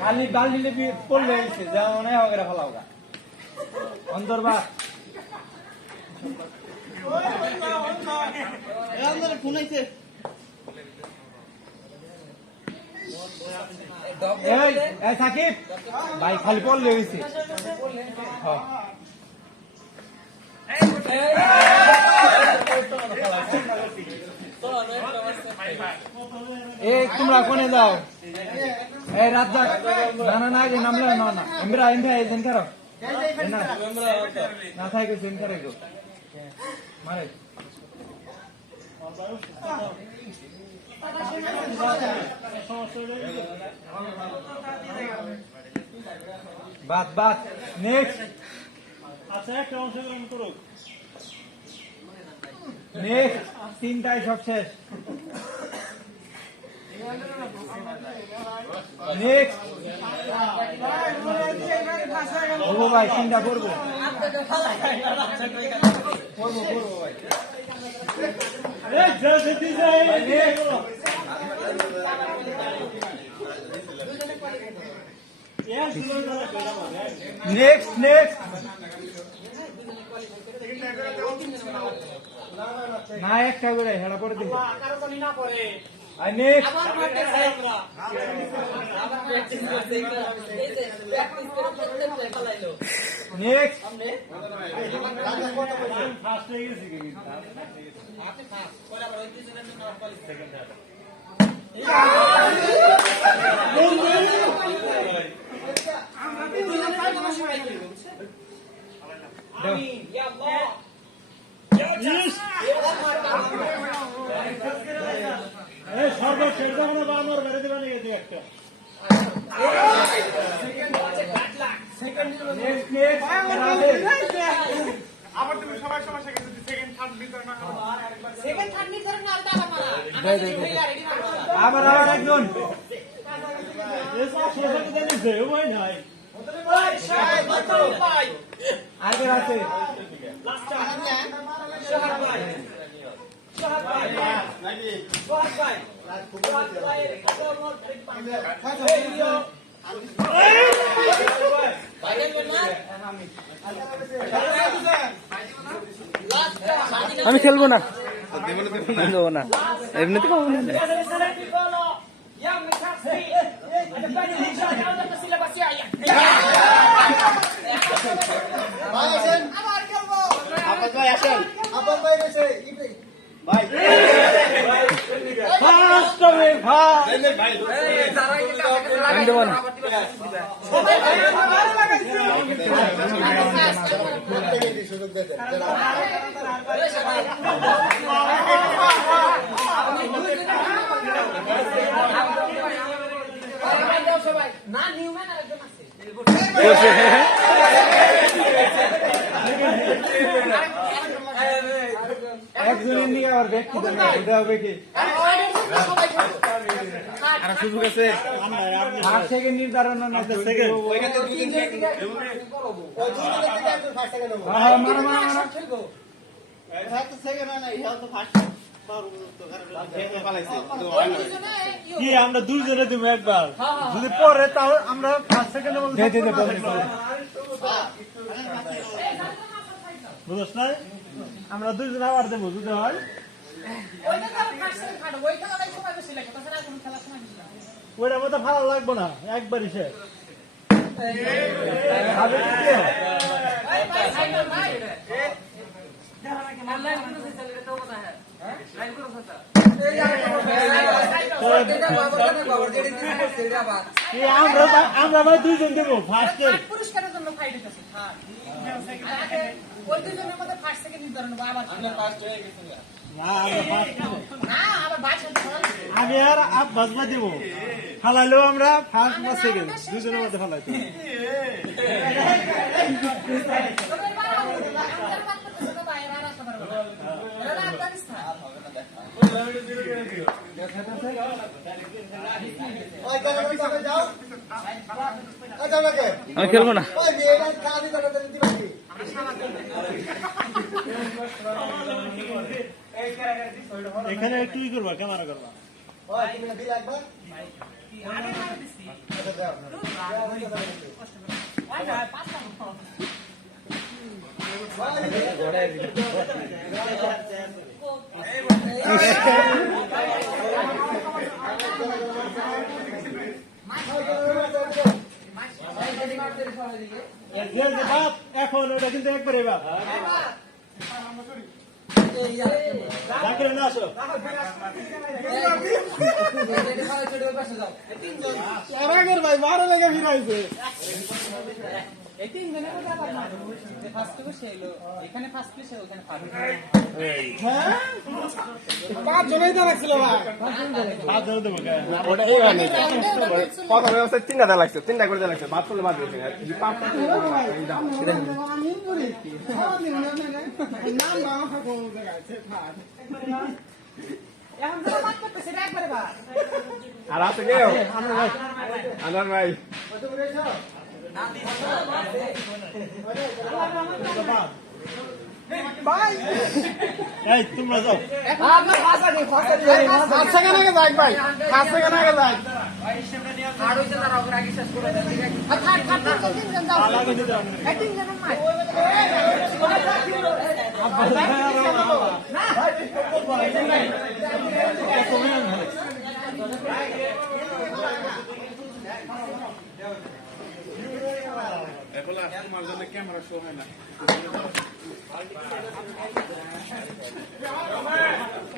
খালি ডাল দিলে পড়লে গেছে যা মনে হয় ওগেরা ভালো হোগা অন্তর বাত সাকিব ভাই খালি পড়লে গেছে তোমরা কোনে যাও এই রাত যাক না না আগে নামলে না না এমরা এজেন্ট করো না থাকে সেন্ট করে গো মারে বাত নেক্সট আচ্ছা একটা অংশগ্রহণ করো নেক্সট তিনটাই সব শেষ নেক্সট বলবো ভাই চিন্তা করবো ভাই নেক্সট না একটা করে হেড়া করে দিই আর নেক্সট নেক্সট ফার্স্ট হয়ে গেছে কি সর্বশেষ আমার বেড়াতে বানিয়ে গেছে একটা আবার তুমি সবাই সমস্যা গেছে সেকেন্ড থার্ড ভিতরে না সেকেন্ড থার্ড ভিতরে না আবার একজন আগে আছে আমি খেলবো না দেবো না এমনিতে পাবো না একজনের নিয়ে আবার ব্যক্তি হবে কি সুযোগ আছে সেকেন্ড নির্ধারণ কি আমরা দুইজনে দিব একবার যদি পরে তাও আমরা ফার্স্ট সেকেন্ড বুঝছ না আমরা দুইজন আবার দেবো বুঝতে হয় ওইটার মতো ভালো লাগবো না একবারই শেষ আমরা ভাই দুইজন দেবো ফার্স্ট পুরস্কারের জন্য আগে আর বাজবা দেব ফালাইলেও আমরা ফার্স্ট বা সেকেন্ড দুজনের মধ্যে ফালাইতে আমি খেলবো না এখানে একটু করবা ক্যামেরা করবা এখন ওটা কিন্তু একবারে বাপ জাকির না আসো এরাগের ভাই 12 লেগে ফিরাইছে এই তিন জনের কথা বল না ফার্স্ট টু সে এলো এখানে ফার্স্ট টু সে ওখানে ফার্স্ট হ্যাঁ পাঁচ জনই তো লাগছিল ভাই পাঁচ জন দেবো ওটা এই গানে কথা ব্যবস্থা তিনটা লাগছে তিনটা করে লাগছে বাদ করলে বাদ দিয়েছে পাঁচটা আমি বলি সারাদিন নাম বাবা কোন জায়গায় আছে এখন তো বাদ করতেছে একবারে বা আর আছে কেউ আনার ভাই এই তোমরা যাও আপনার ভাষা নেই ভাষা নেই 5 সেকেন্ড আগে যাক ভাই 5 সেকেন্ড আগে যাক আর ওই যে তারা আগে শেষ করে দেন আর থার্ড তিন জন যাও তিন জন মার তোমার জন্য ক্যামেরা শো হয় না